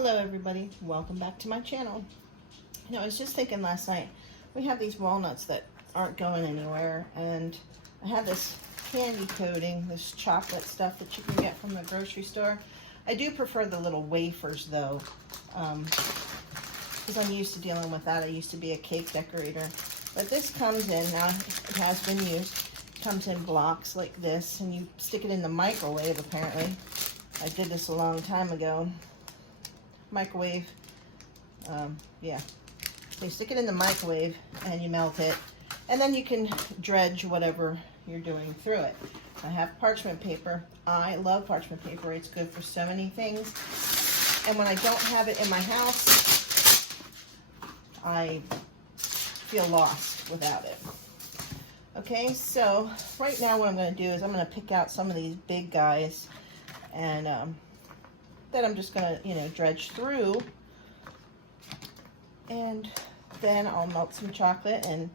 Hello everybody, welcome back to my channel. I was just thinking last night, we have these walnuts that aren't going anywhere, and I have this candy coating, this chocolate stuff that you can get from the grocery store. I do prefer the little wafers though, because I'm used to dealing with that. I used to be a cake decorator. But this comes in, now it has been used, comes in blocks like this, and you stick it in the microwave apparently. I did this a long time ago. Microwave, yeah. So you stick it in the microwave and you melt it, and then you can dredge whatever you're doing through it. I have parchment paper. I love parchment paper. It's good for so many things. And when I don't have it in my house, I feel lost without it. Okay, so right now what I'm going to do is I'm going to pick out some of these big guys, and that I'm just going to, dredge through. And then I'll melt some chocolate and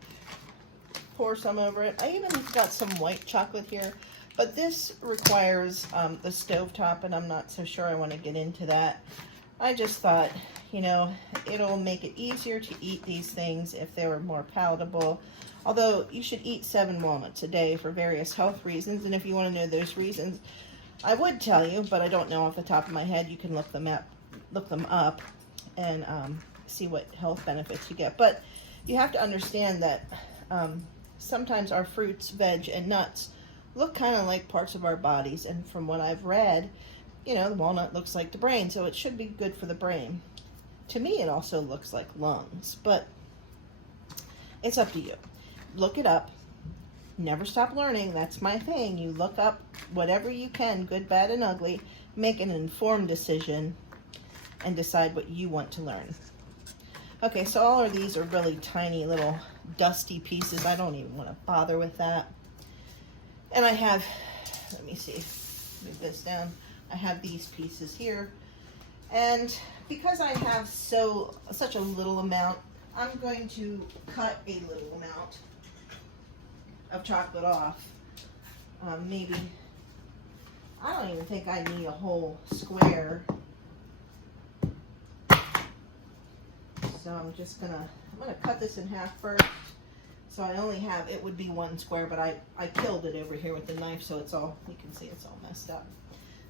pour some over it. I even got some white chocolate here, but this requires the stovetop, and I'm not so sure I want to get into that. I just thought, it'll make it easier to eat these things if they were more palatable. Although you should eat 7 walnuts a day for various health reasons, and if you want to know those reasons, I would tell you, but I don't know off the top of my head. You can look them up and see what health benefits you get. But you have to understand that sometimes our fruits, veg, and nuts look kind of like parts of our bodies. And from what I've read, the walnut looks like the brain, so it should be good for the brain. To me, it also looks like lungs, but it's up to you. Look it up. Never stop learning. That's my thing. You look up whatever you can, good, bad, and ugly. Make an informed decision and decide what you want to learn. Okay, so all of these are really tiny little dusty pieces. I don't even want to bother with that. And I have, let me see, move this down. I have these pieces here. And because I have such a little amount, I'm going to cut a little amount of chocolate off. Maybe, I don't even think I need a whole square. So I'm gonna cut this in half first. So I only have, it would be 1 square, but I killed it over here with the knife, so it's all, you can see it's all messed up.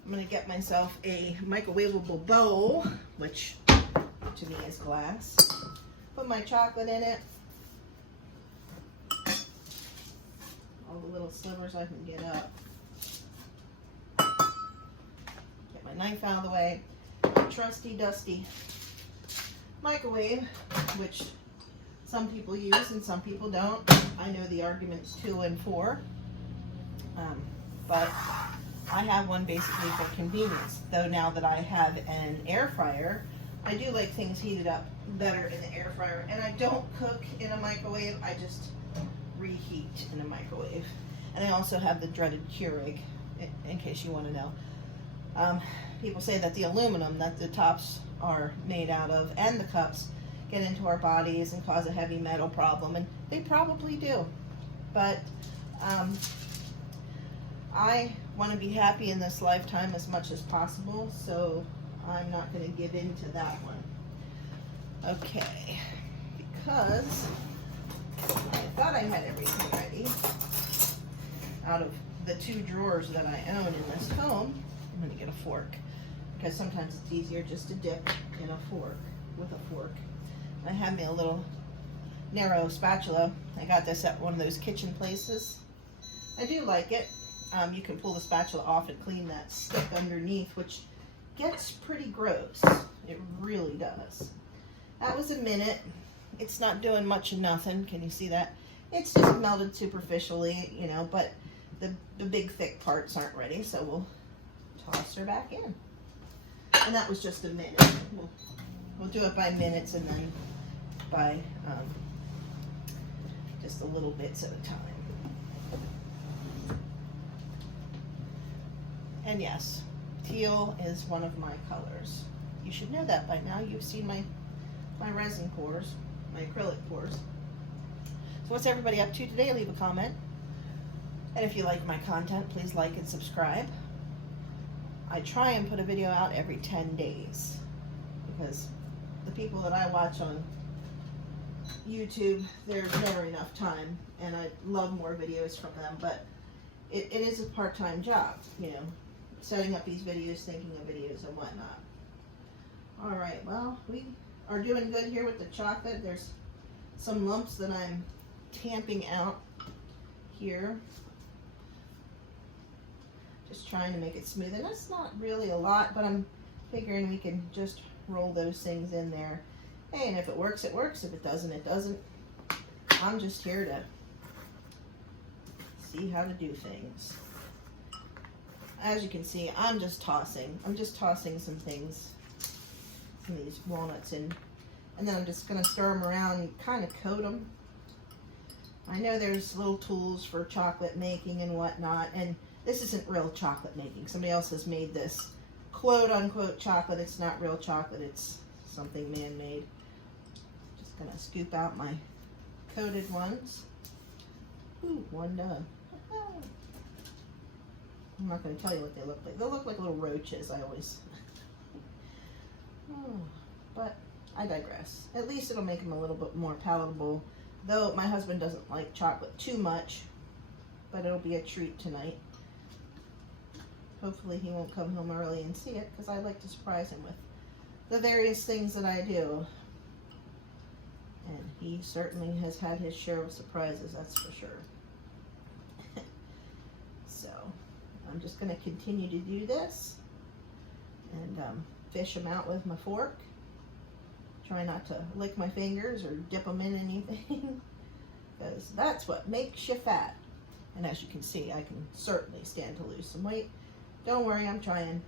I'm gonna get myself a microwavable bowl, which to me is glass. Put my chocolate in it. All the little slivers I can get up. Get my knife out of the way. Trusty dusty microwave, which some people use and some people don't. I know the arguments 2 and 4, but I have one basically for convenience. Though now that I have an air fryer, I do like things heated up better in the air fryer. And I don't cook in a microwave, I just reheat in a microwave. And I also have the dreaded Keurig, in case you want to know. People say that the aluminum that the tops are made out of and the cups get into our bodies and cause a heavy metal problem, and they probably do. But I want to be happy in this lifetime as much as possible, so I'm not going to give in to that one. Okay, because I thought I had everything ready. Out of the 2 drawers that I own in this home, I'm going to get a fork, because sometimes it's easier just to dip in a fork with a fork. I have me a little narrow spatula. I got this at one of those kitchen places. I do like it. You can pull the spatula off and clean that stick underneath, which gets pretty gross. It really does. That was a minute. It's not doing much of nothing. Can you see that? It's just melted superficially, but the big thick parts aren't ready, so we'll toss her back in. And that was just a minute. We'll do it by minutes and then by just a little bits at a time. And yes, teal is one of my colors. You should know that by now. You've seen my resin pours, my acrylic pours. So what's everybody up to today? Leave a comment. And if you like my content, please like and subscribe. I try and put a video out every 10 days. people that I watch on YouTube, there's never enough time, and I love more videos from them, but it is a part-time job, you know, setting up these videos, thinking of videos and whatnot. All right, well, we are doing good here with the chocolate. There's some lumps that I'm tamping out here. Just trying to make it smooth, and that's not really a lot, but I'm figuring we can just roll those things in there. Hey, and if it works, it works. If it doesn't, it doesn't. I'm just here to see how to do things. As you can see, I'm just tossing some things, some of these walnuts in, and then I'm just going to stir them around and kind of coat them. I know there's little tools for chocolate making and whatnot, and this isn't real chocolate making. Somebody else has made this quote unquote chocolate. It's not real chocolate, it's something man-made. Just gonna scoop out my coated ones. Ooh, one done. I'm not gonna tell you what they look like. They look like little roaches, I always. Oh, but I digress. At least it'll make them a little bit more palatable. Though my husband doesn't like chocolate too much, but it'll be a treat tonight. Hopefully he won't come home early and see it, because I like to surprise him with the various things that I do. And he certainly has had his share of surprises, that's for sure. So I'm just going to continue to do this and fish them out with my fork. Try not to lick my fingers or dip them in anything, because that's what makes you fat. And as you can see, I can certainly stand to lose some weight. Don't worry, I'm trying.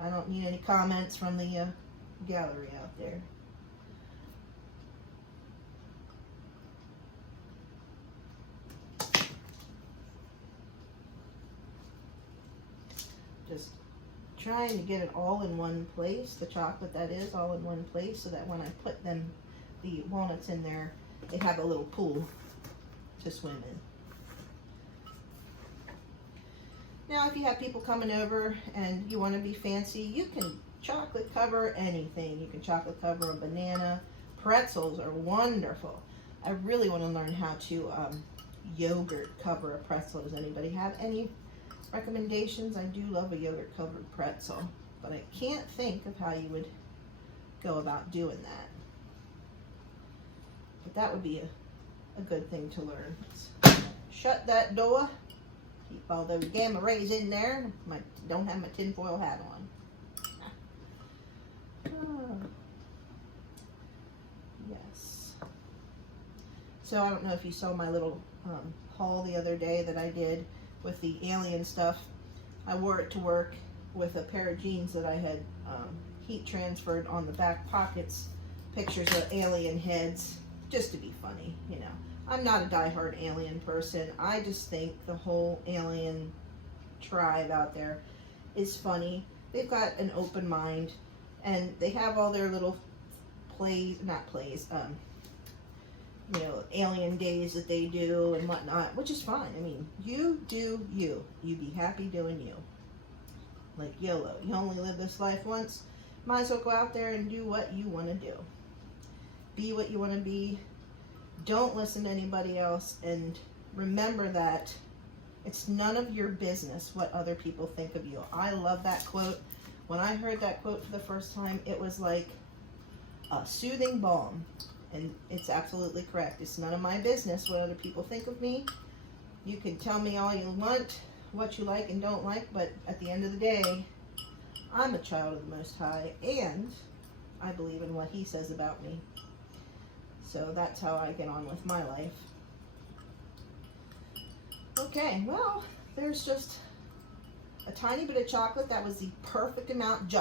I don't need any comments from the gallery out there. Just trying to get it all in one place, the chocolate that is, all in one place, so that when I put them, the walnuts in there, they have a little pool to swim in. Now, if you have people coming over and you want to be fancy, you can chocolate cover anything. You can chocolate cover a banana. Pretzels are wonderful. I really want to learn how to yogurt cover a pretzel. Does anybody have any recommendations? I do love a yogurt covered pretzel, but I can't think of how you would go about doing that. But that would be a good thing to learn. Let's shut that door. Keep all those gamma rays in there. Don't have my tinfoil hat on. Oh. Yes. So I don't know if you saw my little haul the other day that I did with the alien stuff. I wore it to work with a pair of jeans that I had heat transferred on the back pockets, pictures of alien heads, just to be funny, you know. I'm not a diehard alien person. I just think the whole alien tribe out there is funny. They've got an open mind, and they have all their little you know, alien days that they do and whatnot, which is fine. I mean, you do you. You be happy doing you. Like YOLO. You only live this life once. Might as well go out there and do what you want to do. Be what you want to be. Don't listen to anybody else, and remember that it's none of your business what other people think of you. I love that quote. When I heard that quote for the first time, it was like a soothing balm, and it's absolutely correct. It's none of my business what other people think of me. You can tell me all you want, what you like and don't like, but at the end of the day, I'm a child of the Most High, and I believe in what He says about me. So that's how I get on with my life. Okay, well, there's just a tiny bit of chocolate. That was the perfect amount.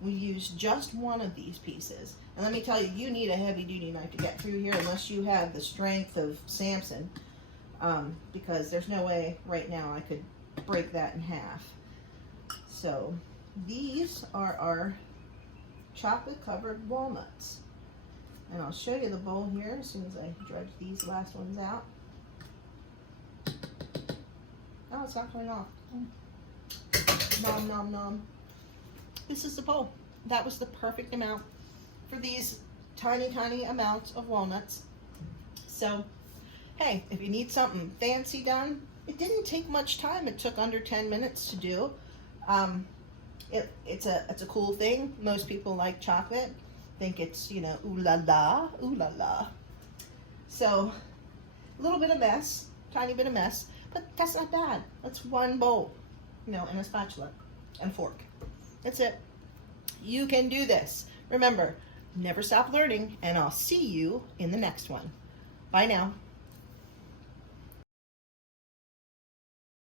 We used just one of these pieces. And let me tell you, you need a heavy-duty knife to get through here unless you have the strength of Samson, because there's no way right now I could break that in half. So these are our chocolate-covered walnuts. And I'll show you the bowl here as soon as I dredge these last ones out. Oh, it's not coming off. Nom, nom, nom. This is the bowl. That was the perfect amount for these tiny, tiny amounts of walnuts. So, hey, if you need something fancy done, it didn't take much time. It took under 10 minutes to do. It's a cool thing. Most people like chocolate, think it's, you know, ooh la la, ooh la la. So, a little bit of mess, tiny bit of mess, but that's not bad. That's one bowl, you know, and a spatula and fork. That's it. You can do this. Remember, never stop learning, and I'll see you in the next one. Bye now.